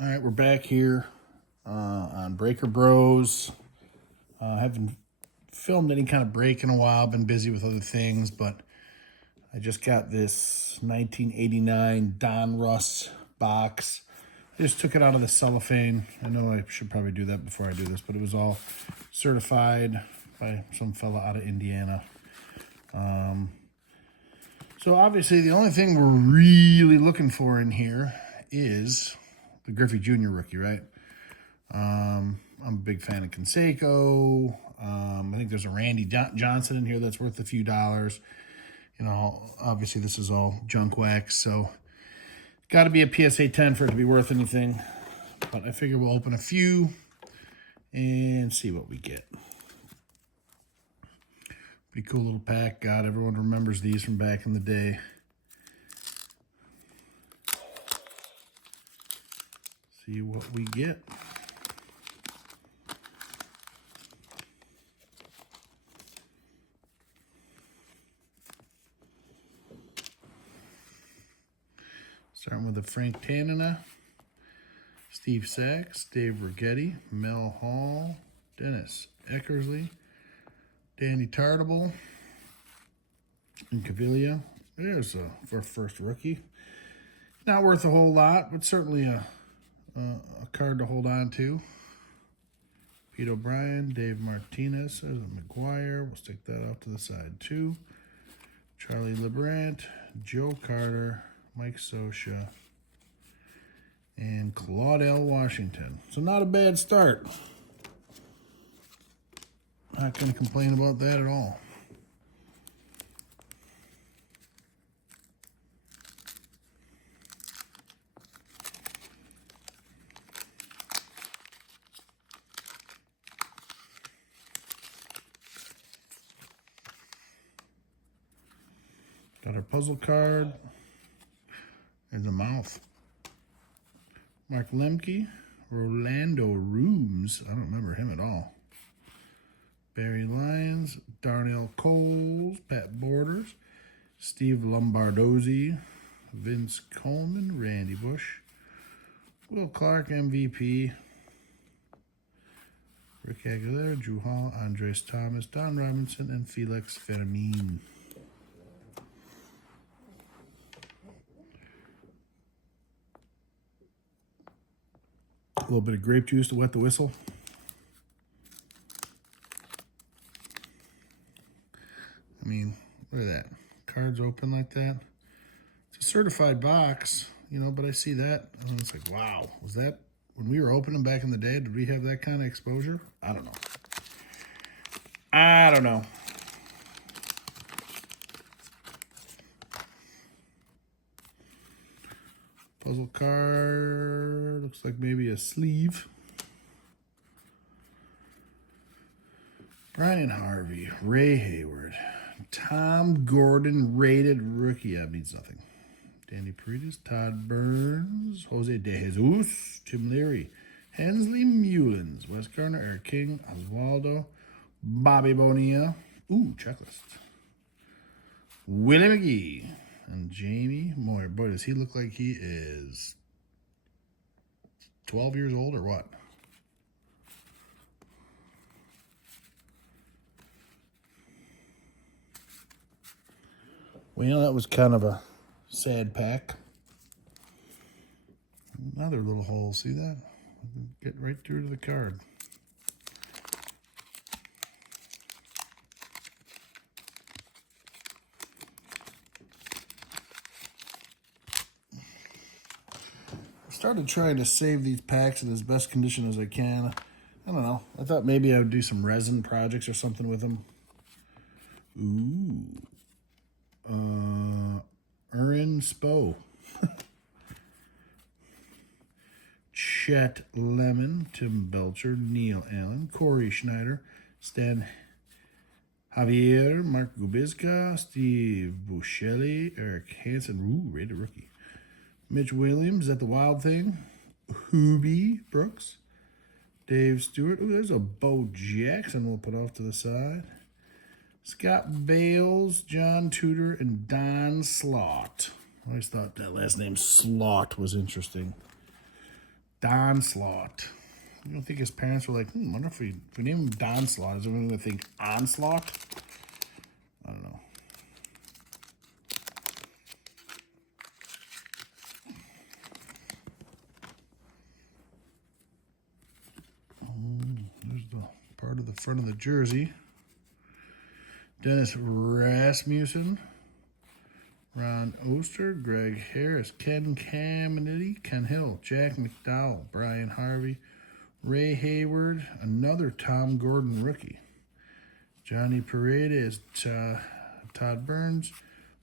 All right, we're back here on Breaker Bros. Haven't filmed any kind of break in a while. Been busy with other things, but I just got this 1989 Donruss box. I just took it out of the cellophane. I know I should probably do that before I do this, but it was all certified by some fella out of Indiana. So obviously the only thing we're really looking for in here is the Griffey Jr. rookie, right? I'm a big fan of Canseco. I think there's a Randy Johnson in here that's worth a few dollars. You know, obviously this is all junk wax, so got to be a PSA 10 for it to be worth anything. But I figure we'll open a few and see what we get. Pretty cool little pack. God, everyone remembers these from back in the day. See what we get. Starting with the Frank Tanina, Steve Sachs, Dave Righetti, Mel Hall, Dennis Eckersley, Danny Tartable, and Cavilla. There's for first rookie. Not worth a whole lot, but certainly a card to hold on to. Pete O'Brien, Dave Martinez, there's a McGuire. We'll stick that off to the side too. Charlie LeBrant, Joe Carter, Mike Sosha, and Claudel Washington. So not a bad start. Not going to complain about that at all. Got our puzzle card. There's a mouth. Mark Lemke, Rolando Rooms. I don't remember him at all. Barry Lyons, Darnell Coles, Pat Borders, Steve Lombardozzi, Vince Coleman, Randy Bush, Will Clark, MVP, Rick Aguilera, Drew Hall, Andres Thomas, Don Robinson, and Felix Fermin. A little bit of grape juice to wet the whistle. I mean, look at that. Cards open like that. It's a certified box, you know, but I see that and it's like, wow, was that when we were opening back in the day? Did we have that kind of exposure? I don't know. I don't know. Puzzle card. Looks like maybe a sleeve. Brian Harvey, Ray Hayward, Tom Gordon, rated rookie. That means nothing. Danny Paredes, Todd Burns, Jose De Jesus, Tim Leary, Hensley Mullins, Wes Garner, Eric King, Oswaldo, Bobby Bonilla. Ooh, checklist. Willie McGee and Jamie Moyer. Boy, does he look like he is 12 years old or what? Well, that was kind of a sad pack. Another little hole, see that? Get right through to the card. I started trying to save these packs in as best condition as I can. I don't know. I thought maybe I would do some resin projects or something with them. Ooh. Erin Spo. Chet Lemon, Tim Belcher, Neil Allen, Corey Schneider, Stan Javier, Mark Gubizka, Steve Buscelli, Eric Hansen, ooh, rated rookie. Mitch Williams, is that the Wild Thing? Hoobie Brooks, Dave Stewart. Ooh, there's a Bo Jackson we'll put off to the side. Scott Bales, John Tudor, and Don Slaught. I always thought that last name Slaught was interesting. Donslaught. You don't think his parents were like, wonder if we name him Donslaught, is everyone going to think Onslaught? I don't know. There's the part of the front of the jersey. Dennis Rasmussen, Ron Oster, Greg Harris, Ken Caminiti, Ken Hill, Jack McDowell, Brian Harvey, Ray Hayward, another Tom Gordon rookie. Johnny Paredes, Todd Burns,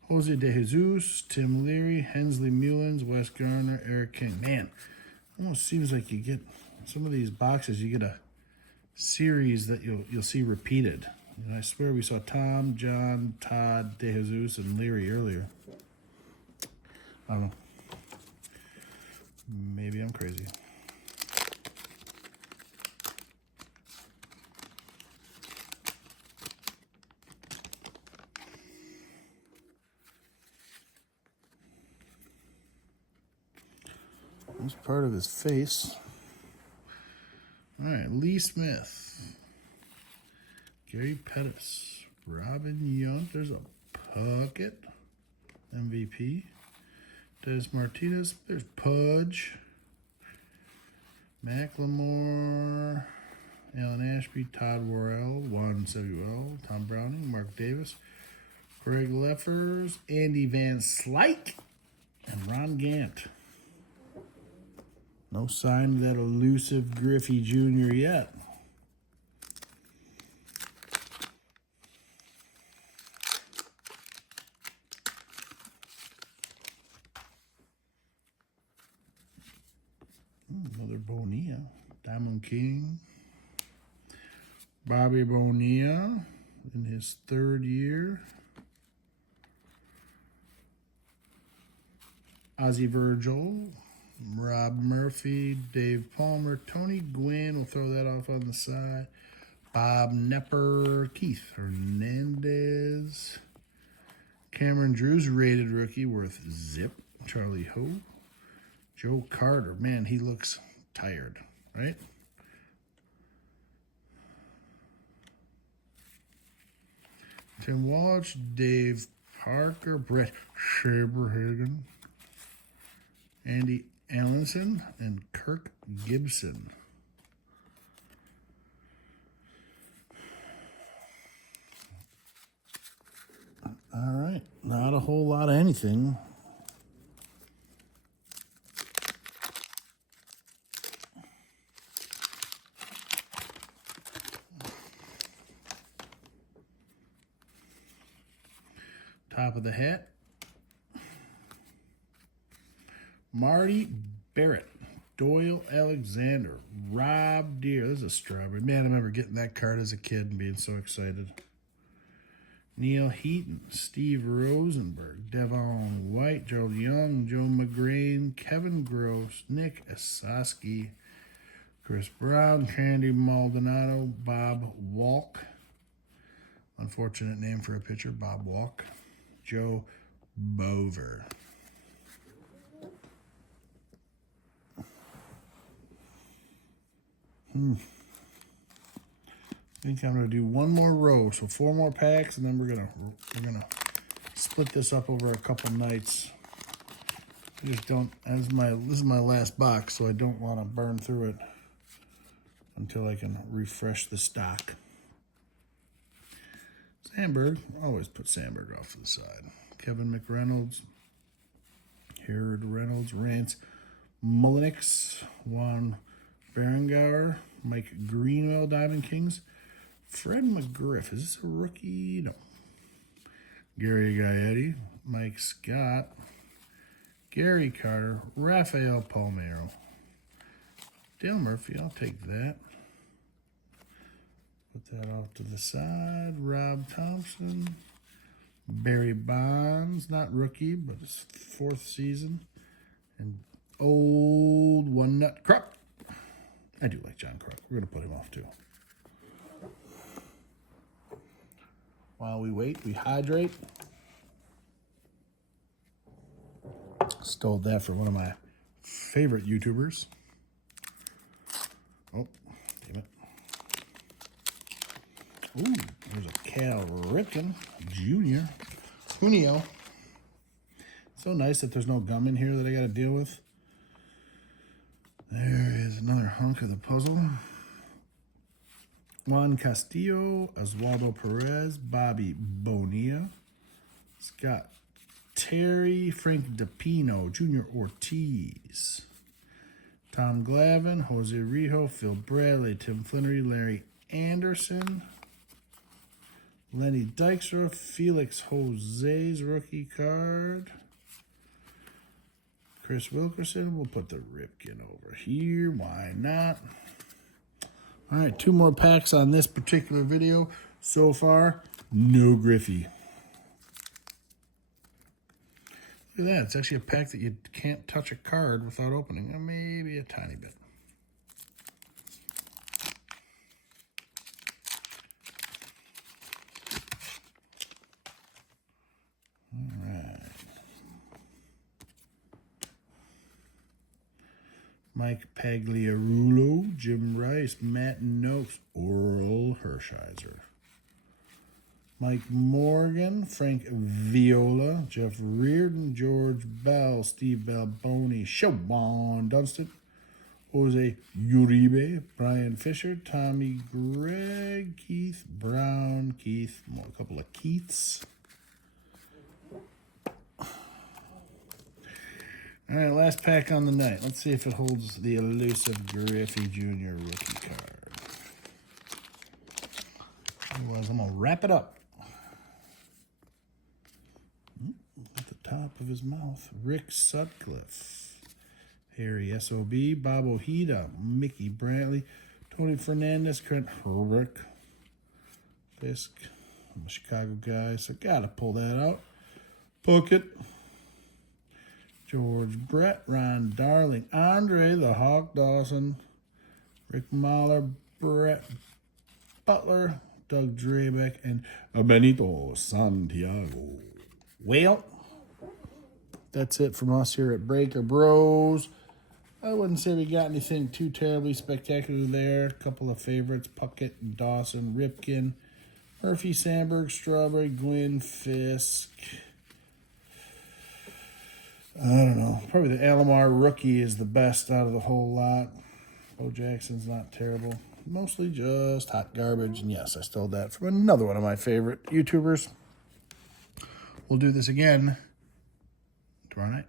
Jose De Jesus, Tim Leary, Hensley Mullins, Wes Garner, Eric King. Man, almost seems like you get some of these boxes, you get a series that you'll see repeated. And I swear we saw Tom, John, Todd, De Jesus, and Leary earlier. I don't know. Maybe I'm crazy. That's part of his face. All right, Lee Smith, Gary Pettis, Robin Young. There's a Puckett, MVP. Des Martinez. There's Pudge. Macklemore, Alan Ashby, Todd Worrell, Juan Samuel, Tom Browning, Mark Davis, Greg Leffers, Andy Van Slyke, and Ron Gant. No sign of that elusive Griffey Jr. yet. Another Bonilla. Diamond King. Bobby Bonilla in his third year. Ozzie Virgil. Rob Murphy, Dave Palmer, Tony Gwynn, we'll throw that off on the side. Bob Nepper, Keith Hernandez, Cameron Drews, rated rookie, worth zip. Charlie Ho, Joe Carter, man, he looks tired, right? Tim Walsh, Dave Parker, Brett Saberhagen, Andy Allenson, and Kirk Gibson. All right, not a whole lot of anything. Top of the hat. Marty Barrett, Doyle Alexander, Rob Deere. This is a strawberry. Man, I remember getting that card as a kid and being so excited. Neil Heaton, Steve Rosenberg, Devon White, Gerald Young, Joe McGrain, Kevin Gross, Nick Asaski, Chris Brown, Candy Maldonado, Bob Walk. Unfortunate name for a pitcher, Bob Walk. Joe Bover. I think I'm gonna do one more row, so 4 more packs, and then we're gonna split this up over a couple nights. I just don't, this is my last box, so I don't want to burn through it until I can refresh the stock. Sandberg, always put Sandberg off to the side. Kevin McReynolds, Harold Reynolds, Rance Mullenix, Juan Berenguer, Mike Greenwell, Diamond Kings, Fred McGriff. Is this a rookie? No. Gary Gaetti, Mike Scott, Gary Carter, Rafael Palmeiro, Dale Murphy. I'll take that. Put that off to the side. Rob Thompson, Barry Bonds, not rookie, but his 4th season, and old One Nut Kruk. I do like John Kruk. We're going to put him off too. While we wait, we hydrate. Stole that from one of my favorite YouTubers. Oh, damn it. Ooh, there's a Cal Ripken Jr. Junio. So nice that there's no gum in here that I got to deal with. There is another hunk of the puzzle. Juan Castillo, Oswaldo Perez, Bobby Bonilla, Scott Terry, Frank DePino, Junior Ortiz, Tom Glavine, Jose Rijo, Phil Bradley, Tim Flannery, Larry Anderson, Lenny Dykstra, Felix Jose's rookie card, Chris Wilkerson. We'll put the Ripken over here. Why not? All right, 2 more packs on this particular video. So far, no Griffey. Look at that. It's actually a pack that you can't touch a card without opening. Maybe a tiny bit. All right. Mike Pagliarulo, Jim Rice, Matt Noakes, Oral Hershiser. Mike Morgan, Frank Viola, Jeff Reardon, George Bell, Steve Balboni, Shawan Dunston, Jose Uribe, Brian Fisher, Tommy Gregg, Keith Brown, a couple of Keiths. All right, last pack on the night. Let's see if it holds the elusive Griffey Jr. rookie card. Otherwise, I'm going to wrap it up. At the top of his mouth, Rick Sutcliffe, Harry S.O.B., Bob Ojeda, Mickey Brantley, Tony Fernandez, Trent Hurwick, Fisk. I'm a Chicago guy, so got to pull that out. Puckett, George Brett, Ron Darling, Andre the Hawk Dawson, Rick Mahler, Brett Butler, Doug Drabeck, and Benito Santiago. Well, that's it from us here at Breaker Bros. I wouldn't say we got anything too terribly spectacular there. A couple of favorites, Puckett, Dawson, Ripken, Murphy, Sandberg, Strawberry, Gwynn, Fisk. I don't know. Probably the Alomar rookie is the best out of the whole lot. Bo Jackson's not terrible. Mostly just hot garbage. And yes, I stole that from another one of my favorite YouTubers. We'll do this again tomorrow night.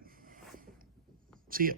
See ya.